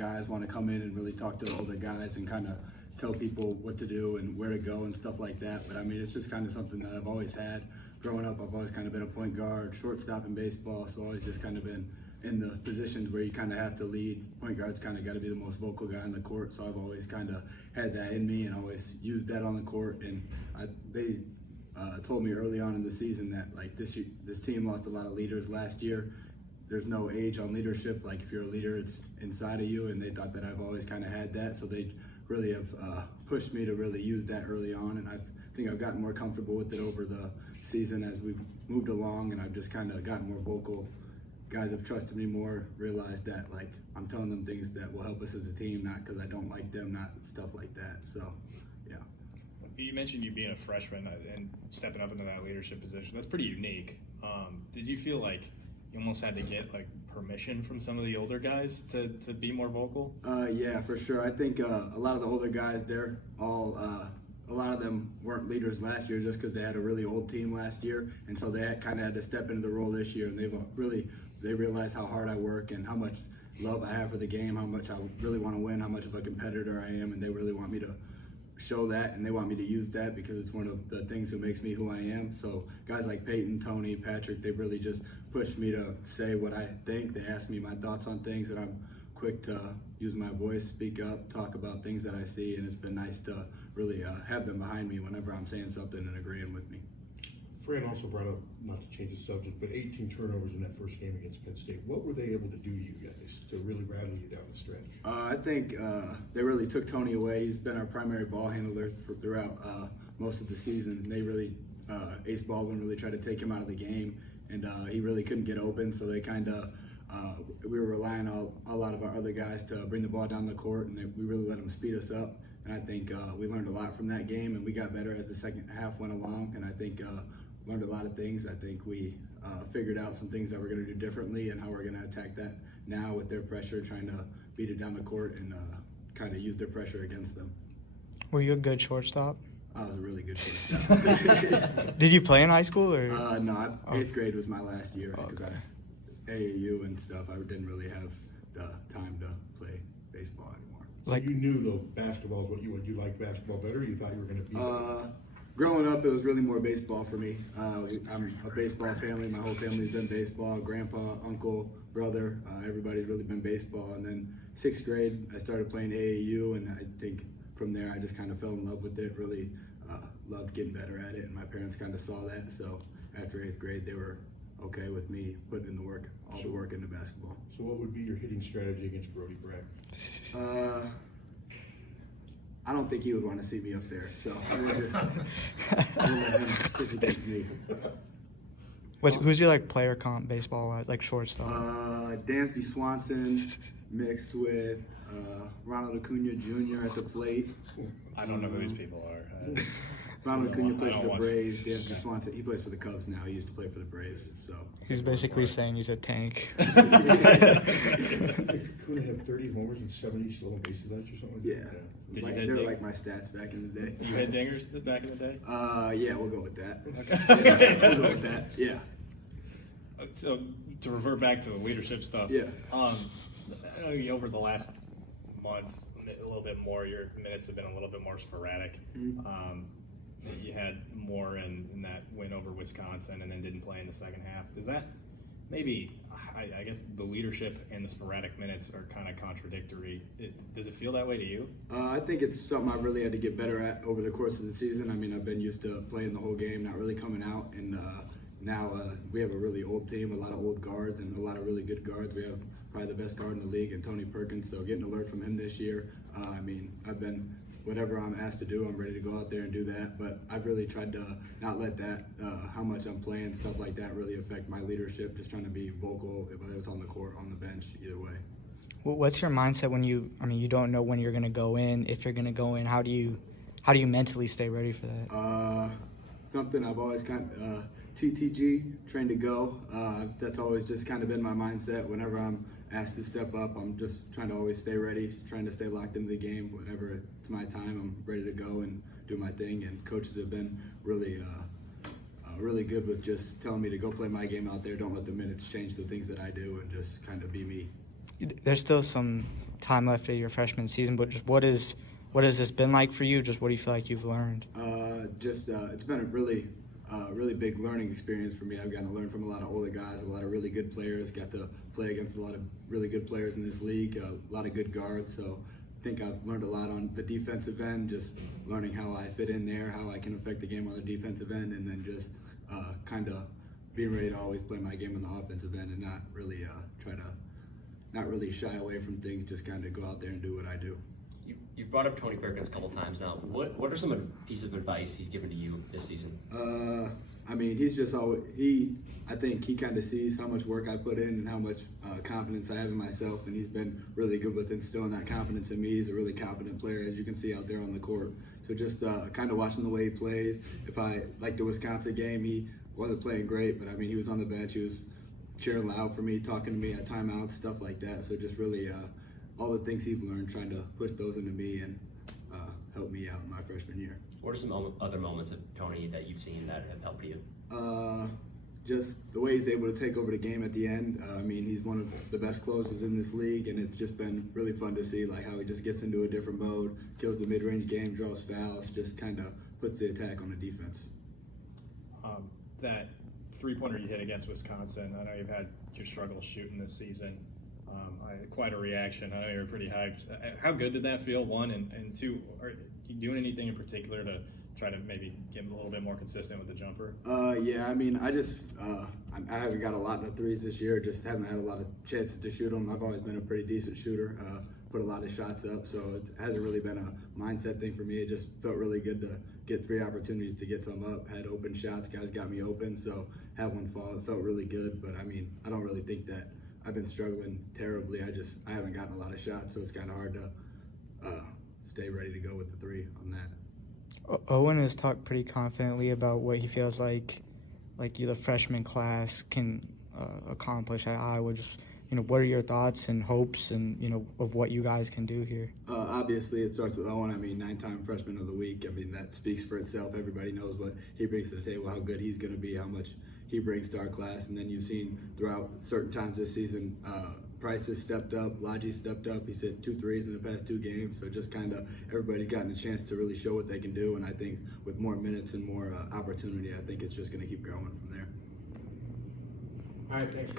guys want to come in and really talk to the older guys and kind of tell people what to do and where to go and stuff like that. But I mean, it's just kind of something that I've always had. Growing up, I've always kind of been a point guard, shortstop in baseball, so always just kind of been in the positions where you kind of have to lead. Point guard's kind of got to be the most vocal guy on the court, so I've always kind of had that in me and always used that on the court. And they told me early on in the season that like this team lost a lot of leaders last year. There's no age on leadership. Like if you're a leader, it's inside of you, and they thought that I've always kind of had that, so they really have pushed me to really use that early on, and I think I've gotten more comfortable with it over the season as we've moved along, and I've just kind of gotten more vocal. Guys have trusted me more, realized that like I'm telling them things that will help us as a team, not because I don't like them, not stuff like that. So, yeah. You mentioned you being a freshman and stepping up into that leadership position. That's pretty unique. Did you feel like you almost had to get like permission from some of the older guys to be more vocal? Yeah, for sure. I think a lot of the older guys, they're all a lot of them weren't leaders last year just because they had a really old team last year, and so they kind of had to step into the role this year, and they realize how hard I work and how much love I have for the game, how much I really want to win, how much of a competitor I am, and they really want me to show that, and they want me to use that because it's one of the things that makes me who I am. So guys like Peyton, Tony, Patrick, they've really just pushed me to say what I think. They ask me my thoughts on things, and I'm quick to use my voice, speak up, talk about things that I see, and it's been nice to really have them behind me whenever I'm saying something and agreeing with me. Fran also brought up, not to change the subject, but 18 turnovers in that first game against Penn State. What were they able to do to you guys to really rattle you down the stretch? I think they really took Tony away. He's been our primary ball handler throughout most of the season. They really, Ace Baldwin really tried to take him out of the game, and he really couldn't get open, so they kind of, we were relying on a lot of our other guys to bring the ball down the court, and we really let them speed us up. And I think we learned a lot from that game, and we got better as the second half went along, and I think learned a lot of things. I think we figured out some things that we're going to do differently and how we're going to attack that now with their pressure, trying to beat it down the court and kind of use their pressure against them. Were you a good shortstop? I was a really good shortstop. Did you play in high school? Or? No, 8th grade was my last year because AAU and stuff, I didn't really have the time to play baseball anymore. So you knew though basketball is what you liked basketball better, or you thought you were going to be better? Growing up, it was really more baseball for me. I'm a baseball family. My whole family's been baseball. Grandpa, uncle, brother, everybody's really been baseball. And then 6th grade, I started playing AAU, and I think from there I just kind of fell in love with it, really loved getting better at it, and my parents kind of saw that. So after 8th grade, they were okay with me putting in the work, all the work into basketball. So what would be your hitting strategy against Brody Brack? I don't think he would want to see me up there, so I would just let him push against me. Who's your like player comp baseball like shortstop? Dansby Swanson mixed with Ronald Acuna Jr. at the plate. I don't know who these people are. Ronald Acuna plays for the Braves. Dansby Swanson, he plays for the Cubs now. He used to play for the Braves. So He's basically saying he's a tank. Acuna have 30 homers and 70 stolen bases last year or something? yeah, Did like, you hit they're ding- like my stats back in the day. You hit dingers back in the day? Yeah, we'll go with that. Okay. Yeah, we'll go with that. Yeah. So to revert back to the leadership stuff, Yeah. I know over the last month, a little bit more, your minutes have been a little bit more sporadic. Mhm. You had more in that win over Wisconsin and then didn't play in the second half. Does that maybe, I guess the leadership and the sporadic minutes are kind of contradictory. Does it feel that way to you? I think it's something I've really had to get better at over the course of the season. I mean, I've been used to playing the whole game, not really coming out, and now we have a really old team, a lot of old guards, and a lot of really good guards. We have probably the best guard in the league, and Tony Perkins, so getting to learn from him this year, I mean, whatever I'm asked to do, I'm ready to go out there and do that, but I've really tried to not let that, how much I'm playing, stuff like that, really affect my leadership, just trying to be vocal, whether it's on the court, on the bench, either way. What's your mindset when you don't know when you're going to go in, if you're going to go in? How do you mentally stay ready for that? Something I've always TTG, train to go. That's always just kind of been my mindset. Whenever I'm asked to step up, I'm just trying to always stay ready, trying to stay locked into the game. Whenever it's my time, I'm ready to go and do my thing. And coaches have been really good with just telling me to go play my game out there. Don't let the minutes change the things that I do, and just kind of be me. there's still some time left of your freshman season, but just what has this been like for you? Just what do you feel like you've learned? It's been a really big learning experience for me. I've gotten to learn from a lot of older guys, a lot of really good players. Got to play against a lot of really good players in this league, a lot of good guards. So I think I've learned a lot on the defensive end, just learning how I fit in there, how I can affect the game on the defensive end, and then just kind of being ready to always play my game on the offensive end and not really not really shy away from things, just kind of go out there and do what I do. You've brought up Tony Perkins a couple times now. What are some pieces of advice he's given to you this season? I mean, he's just always, I think he kind of sees how much work I put in and how much confidence I have in myself, and he's been really good with instilling that confidence in me. He's a really confident player, as you can see out there on the court. So just kind of watching the way he plays. Like the Wisconsin game, he wasn't playing great, but I mean, he was on the bench. He was cheering loud for me, talking to me at timeouts, stuff like that. So just really all the things he's learned, trying to push those into me and help me out in my freshman year. What are some other moments of Tony that you've seen that have helped you? Just the way he's able to take over the game at the end. I mean, he's one of the best closers in this league, and it's just been really fun to see like how he just gets into a different mode, kills the mid-range game, draws fouls, just kind of puts the attack on the defense. That three-pointer you hit against Wisconsin, I know you've had your struggles shooting this season. Quite a reaction. I know you're pretty hyped. How good did that feel, one? And two, are you doing anything in particular to try to maybe get a little bit more consistent with the jumper? Yeah, I mean, I haven't got a lot in the threes this year, just haven't had a lot of chances to shoot them. I've always been a pretty decent shooter, put a lot of shots up, so it hasn't really been a mindset thing for me. It just felt really good to get 3 opportunities to get some up, had open shots, guys got me open, so had one fall. It felt really good, but I mean, I don't really think that I've been struggling terribly. I haven't gotten a lot of shots, so it's kind of hard to stay ready to go with the 3 on that. Owen has talked pretty confidently about what he feels like the freshman class can accomplish at Iowa. Just, what are your thoughts and hopes and, of what you guys can do here? Obviously, it starts with Owen. I mean, 9-time freshman of the week. I mean, that speaks for itself. Everybody knows what he brings to the table, how good he's going to be, how much he brings to our class. And then you've seen throughout certain times this season, Price has stepped up, Lodgy stepped up. He's hit 2 threes in the past 2 games. So just kind of everybody's gotten a chance to really show what they can do. And I think with more minutes and more opportunity, I think it's just going to keep growing from there. All right, thanks, guys.